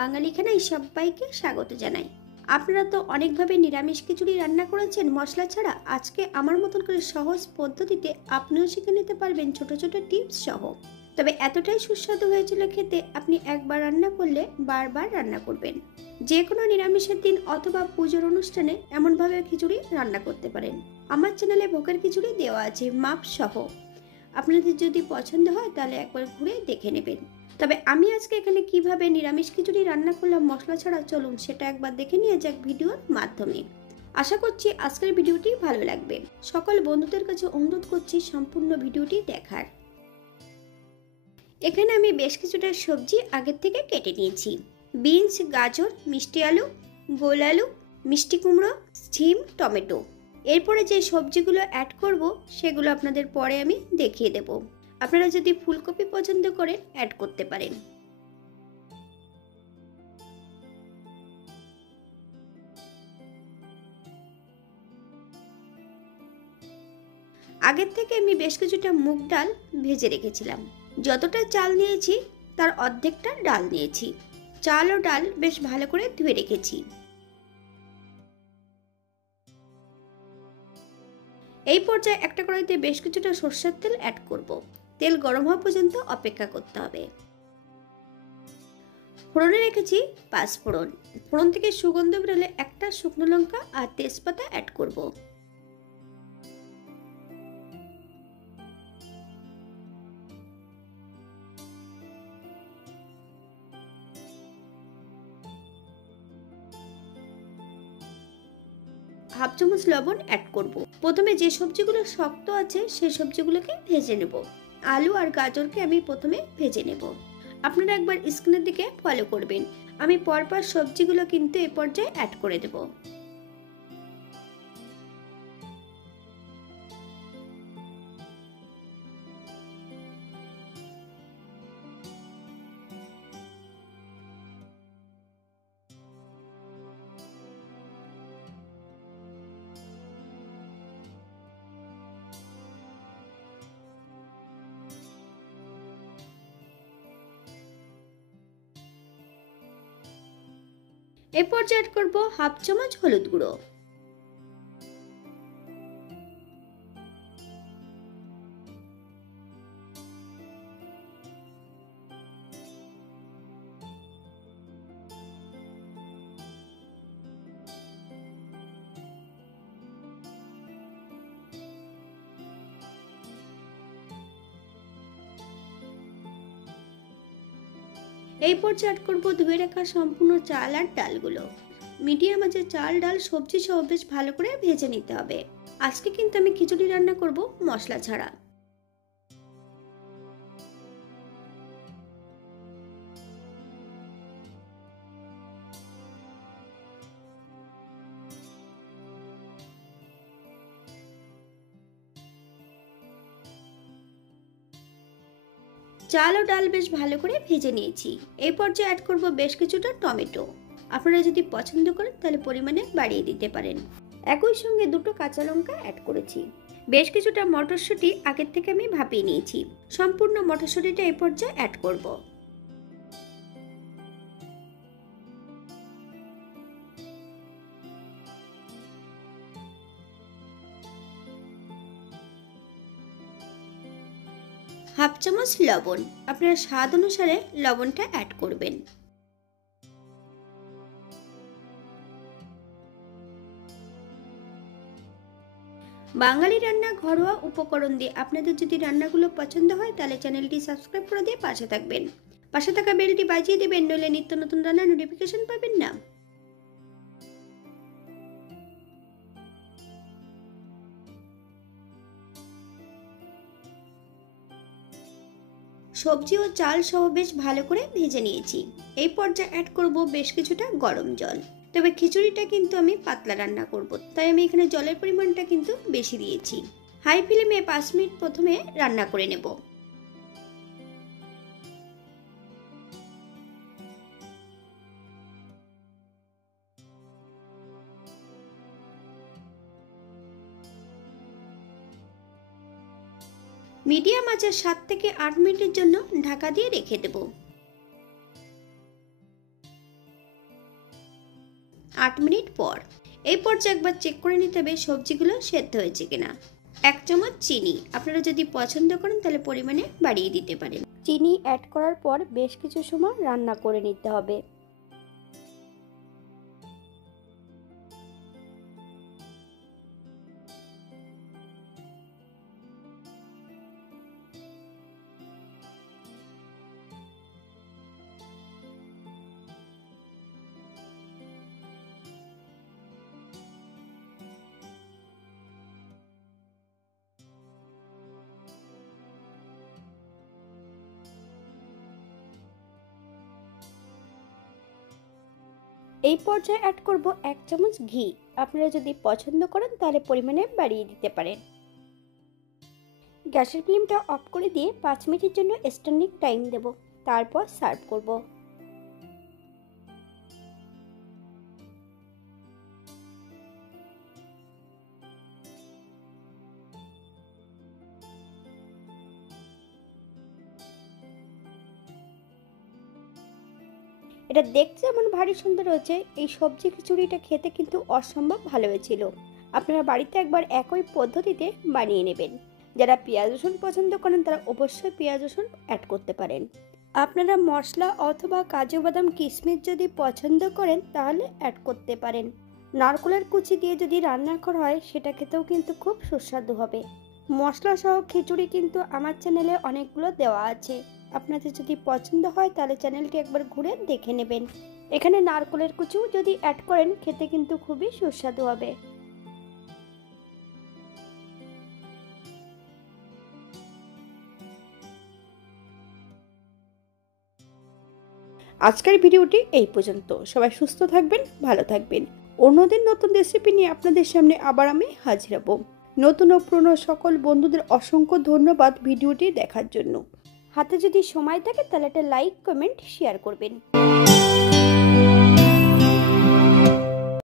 বাঙালি খানায় সবাইকে স্বাগত জানাই। আপনারা তো অনেকভাবে নিরামিষ খিচুড়ি রান্না করেছেন মশলা ছাড়া। আজকে আমার মতন করে সহজ পদ্ধতিতে আপনিও শিখে নিতে পারবেন ছোট ছোট টিপস সহ। তবে এতটাই সুস্বাদু হয়েছিল খেতে, আপনি একবার রান্না করলে বারবার রান্না করবেন। যে কোনো নিরামিষের দিন অথবা পুজোর অনুষ্ঠানে এমনভাবে খিচুড়ি রান্না করতে পারেন। আমার চ্যানেলে ভোগের খিচুড়ি দেওয়া আছে মাপ সহ। আপনাদের যদি পছন্দ হয় তাহলে একবার ঘুরে দেখে নেবেন। তবে আমি আজকে এখানে কিভাবে নিরামিষ খিচুড়ি রান্না করলাম মশলা ছাড়া, চলুন সেটা একবার দেখে নিয়ে যাক ভিডিওর মাধ্যমে। আশা করছি আজকের ভিডিওটি ভালো লাগবে। সকল বন্ধুদের কাছে অনুরোধ করছি সম্পূর্ণ ভিডিওটি দেখার। এখানে আমি বেশ কিছুটা সবজি আগের থেকে কেটে নিয়েছি। বিনস, গাজর, মিষ্টি আলু, গোল আলু, মিষ্টি কুমড়ো, সিম, টমেটো। এরপরে যে সবজিগুলো অ্যাড করব সেগুলো আপনাদের পরে আমি দেখিয়ে দেব। আপনারা যদি ফুলকপি পছন্দ করেন অ্যাড করতে পারেন। আগের থেকে আমি বেশ কিছুটা মুগ ডাল ভেজে রেখেছিলাম। যতটা চাল নিয়েছি তার অর্ধেকটা ডাল নিয়েছি। চাল ও ডাল বেশ ভালো করে ধুয়ে রেখেছি। এই পর্যায়ে একটা কড়াইতে বেশ কিছুটা সরষের তেল অ্যাড করব। তেল গরম হওয়া পর্যন্ত অপেক্ষা করতে হবে। ফোড়নে রেখেছি 5 ফোড়ন। ফোড়ন থেকে সুগন্ধ বেরোলে একটা শুকনো লঙ্কা আর তেজপাতা অ্যাড করব। হাফ চামচ লবণ অ্যাড করব। প্রথমে যে সবজিগুলো শক্ত আছে সেই সবজিগুলোকে ভেজে নেব। আলু আর গাজরকে আমি প্রথমে ভেজে নেব। আপনারা একবার স্ক্রিনের দিকে ফলো করবেন। আমি পরপর সবজিগুলো কিন্তু এই পর্যায়ে অ্যাড করে দেব। এই পর্যায়ে অ্যাড করব হাফ চামচ হলুদ গুঁড়ো। এই পর্যায়ে অ্যাড করব ধুয়ে রাখা সম্পূর্ণ চাল আর ডালগুলো। মিডিয়াম আঁচে চাল, ডাল, সবজি সহ বেশ ভালো করে ভেজে নিতে হবে। আজকে কিন্তু আমি খিচুড়ি রান্না করব মশলা ছাড়া। চাল ও ডাল বেশ ভালো করে ভেজে নিয়েছি। এই পর্যায়ে অ্যাড করব বেশ কিছুটা টমেটো। আপনারা যদি পছন্দ করেন তাহলে পরিমাণে বাড়িয়ে দিতে পারেন। একই সঙ্গে দুটো কাঁচা লঙ্কা অ্যাড করেছি। বেশ কিছুটা মটরশুঁটি আগের থেকে আমি ভাপিয়ে নিয়েছি। সম্পূর্ণ মটরশুঁটিটা এই পর্যায়ে অ্যাড করব। হাফ চামচ লবণ, আপনারা স্বাদ অনুসারে লবণটা অ্যাড করবেন। বাঙালি রান্না ঘরোয়া উপকরণ দিয়ে আপনাদের যদি রান্নাগুলো পছন্দ হয় তাহলে চ্যানেলটি সাবস্ক্রাইব করে দিয়ে পাশে থাকবেন। পাশে থাকা বেলটি বাজিয়ে দেবেন, নইলে নিত্য নতুন রান্নার নোটিফিকেশন পাবেন না। সবজি ও চাল সহ বেশ ভালো করে ভেজে নিয়েছি। এই পর্যায়ে অ্যাড করব বেশ কিছুটা গরম জল। তবে খিচুড়িটা কিন্তু আমি পাতলা রান্না করব, তাই আমি এখানে জলের পরিমাণটা কিন্তু বেশি দিয়েছি। হাই ফ্লেমে 5 মিনিট প্রথমে রান্না করে নেব। মিডিয়াম আঁচে 7 থেকে 8 মিনিটের জন্য ঢাকা দিয়ে রেখে দেব। 8 মিনিট পর। এই পর্যায়ে একবার চেক করে নিতে হবে সবজিগুলো সেদ্ধ হয়েছে কিনা। 1 চামচ চিনি, আপনারা যদি পছন্দ করেন তাহলে পরিমাণে বাড়িয়ে দিতে পারেন। চিনি অ্যাড করার পর বেশ কিছু সময় রান্না করে নিতে হবে। এই পর্যায়ে অ্যাড করব 1 চামচ ঘি, আপনারা যদি পছন্দ করেন তাহলে পরিমাণে বাড়িয়ে দিতে পারেন। গ্যাসের ফ্লেমটা অফ করে দিয়ে 5 মিনিটের জন্য স্ট্যান্ডিং টাইম দেব, তারপর সার্ভ করব। এটা দেখতে যেমন ভারী সুন্দর হয়েছে, এই সবজি খিচুড়িটা খেতে কিন্তু অসম্ভব ভালো হয়েছিল। আপনারা বাড়িতে একবার একই পদ্ধতিতে বানিয়ে নেবেন। যারা পেঁয়াজ রসুন পছন্দ করেন তারা অবশ্যই পেঁয়াজ রসুন অ্যাড করতে পারেন। আপনারা মশলা অথবা কাজু বাদাম কিশমিশ যদি পছন্দ করেন তাহলে অ্যাড করতে পারেন। নারকেলের কুচি দিয়ে যদি রান্না করা হয় সেটা খেতেও কিন্তু খুব সুস্বাদু হবে। মশলা সহ খিচুড়ি কিন্তু আমার চ্যানেলে অনেকগুলো দেওয়া আছে, আপনাদের যদি পছন্দ হয় তাহলে চ্যানেলটি একবার ঘুরে দেখে নেবেন। এখানে নারকেলের কুচিও যদি অ্যাড করেন খেতে কিন্তু খুবই সুস্বাদু হবে। আজকের ভিডিওটি এই পর্যন্ত। সবাই সুস্থ থাকবেন, ভালো থাকবেন। অন্যদিন নতুন রেসিপি নিয়ে আপনাদের সামনে আবার আমি হাজির হব। নতুন ও পুরনো সকল বন্ধুদের অসংখ্য ধন্যবাদ ভিডিওটি দেখার জন্য। হাতে যদি সময় থাকে তাহলে একটা লাইক, কমেন্ট, শেয়ার করবেন।